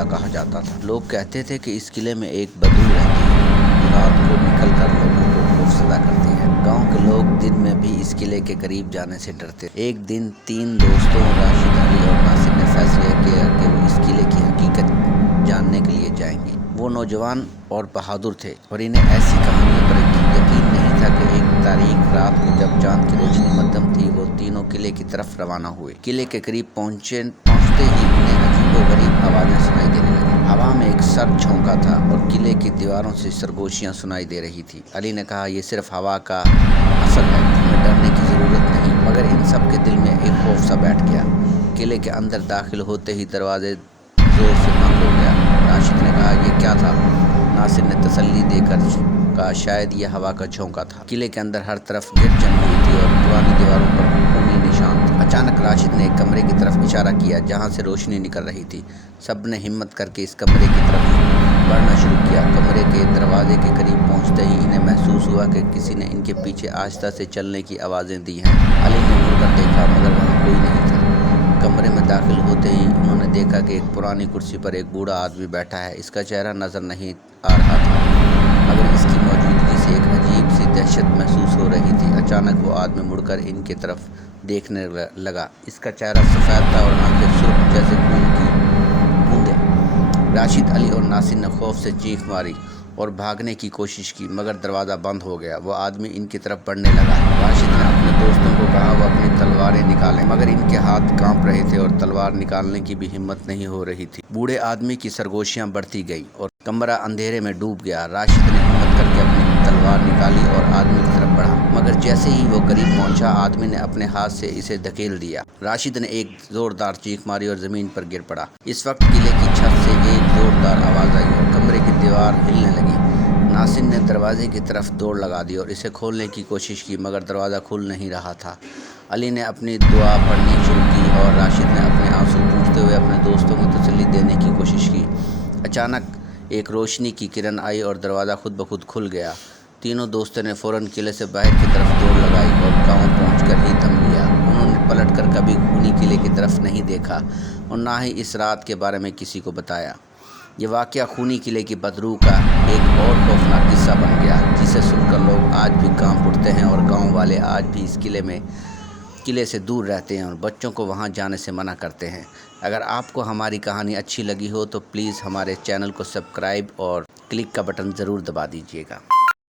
قلعہ کہا جاتا تھا۔ لوگ کہتے تھے کہ اس قلعے میں ایک بدو رہتی ہے جو رات کو نکل کر لوگوں کو خوفزدہ کرتی ہے۔ گاؤں کے لوگ دن میں بھی اس قلعے کے قریب جانے سے ڈرتے تھے۔ ایک دن 3 دوستوں راشد، علی اور ناصر نے فیصلہ کیا کہ وہ اس قلعے کی حقیقت جاننے کے لیے جائیں گے۔ وہ نوجوان اور بہادر تھے اور انہیں ایسی کہانیوں پر یقین نہیں تھا کہ ایک تاریک رات کو جب چاند کی روشنی مدھم تھی، وہ تینوں قلعے کی طرف روانہ ہوئے۔ قلعے کے قریب پہنچتے ہی انہیں عجیب و غریب آوازیں سنائی دینے لگیں۔ ہوا میں ایک سرد جھونکا تھا اور قلعے کی دیواروں سے سرگوشیاں سنائی دے رہی تھیں۔ علی نے کہا، یہ صرف ہوا کا اثر ہے، تمہیں ڈرنے کی ضرورت نہیں۔ مگر ان سب کے دل میں ایک خوف سا بیٹھ گیا۔ قلعے کے اندر داخل ہوتے ہی دروازے زور سے بند ہو گیا۔ راشد نے کہا، یہ کیا تھا؟ ناصر نے تسلی دے کر کہا، شاید یہ ہوا کا جھونکا تھا۔ قلعے کے اندر ہر طرف گرد جمی ہوئی تھی اور پرانی دیواروں پر خونی نشان تھے۔ اچانک راشد نے ایک کمرے کی طرف اشارہ کیا جہاں سے روشنی نکل رہی تھی۔ سب نے ہمت کر کے اس کمرے کی طرف بڑھنا شروع کیا۔ کمرے کے دروازے کے قریب پہنچتے ہی انہیں محسوس ہوا کہ کسی نے ان کے پیچھے آہستہ سے چلنے کی آوازیں دی ہیں۔ علی نے مڑ کر دیکھا مگر وہاں کوئی نہیں تھا۔ کمرے میں داخل ہوتے ہی انہوں نے دیکھا کہ ایک پرانی کرسی پر ایک بوڑھا آدمی بیٹھا ہے۔ اس کا چہرہ نظر نہیں آ رہا تھا مگر اس کی موجودگی سے ایک عجیب سی دہشت محسوس ہو رہی تھی۔ اچانک وہ آدمی مڑ کر ان کی طرف دیکھنے لگا۔ اس کا چہرہ سفید تھا اور آنکھیں سرخ جیسے خون کی بوندیں۔ راشد، علی اور ناصر نے خوف سے چیخ ماری اور بھاگنے کی کوشش کی مگر دروازہ بند ہو گیا۔ وہ آدمی ان کی طرف بڑھنے لگا۔ راشد نے اپنے دوستوں کو کہا وہ اپنی تلواریں نکالیں مگر ان کے ہاتھ کانپ رہے تھے اور تلوار نکالنے کی بھی ہمت نہیں ہو رہی تھی۔ بوڑھے آدمی کی سرگوشیاں بڑھتی گئیں اور کمرہ اندھیرے میں ڈوب گیا۔ راشد نے ہمت کر کے اپنی تلوار نکالی اور آدمی کی طرف بڑھا مگر جیسے ہی وہ قریب پہنچا، آدمی نے اپنے ہاتھ سے اسے دھکیل دیا۔ راشد نے ایک زوردار چیخ ماری اور زمین پر گر پڑا۔ اس وقت قلعے کی چھت سے ایک زوردار آواز آئی اور کمرے کی دیوار ہلنے لگی۔ ناصر نے دروازے کی طرف دوڑ لگا دی اور اسے کھولنے کی کوشش کی مگر دروازہ کھل نہیں رہا تھا۔ علی نے اپنی دعا پڑھنی شروع کی اور راشد نے اپنے آنسو پونچھتے ہوئے اپنے دوستوں کو تسلی دینے کی کوشش کی۔ اچانک ایک روشنی کی کرن آئی اور دروازہ خود بخود کھل گیا۔ تینوں دوستوں نے فوراً قلعے سے باہر کی طرف دوڑ لگائی اور گاؤں پہنچ کر ہی دم لیا۔ انہوں نے پلٹ کر کبھی خونی قلعے کی طرف نہیں دیکھا اور نہ ہی اس رات کے بارے میں کسی کو بتایا۔ یہ واقعہ خونی قلعے کی بدروح کا ایک اور خوفناک قصہ بن گیا جسے سن کر لوگ آج بھی کانپ اٹھتے ہیں اور گاؤں والے آج بھی اس قلعے سے دور رہتے ہیں اور بچوں کو وہاں جانے سے منع کرتے ہیں۔ اگر آپ کو ہماری کہانی اچھی لگی ہو تو پلیز ہمارے چینل کو سبسکرائب اور کلک کا بٹن ضرور دبا دیجیے گا۔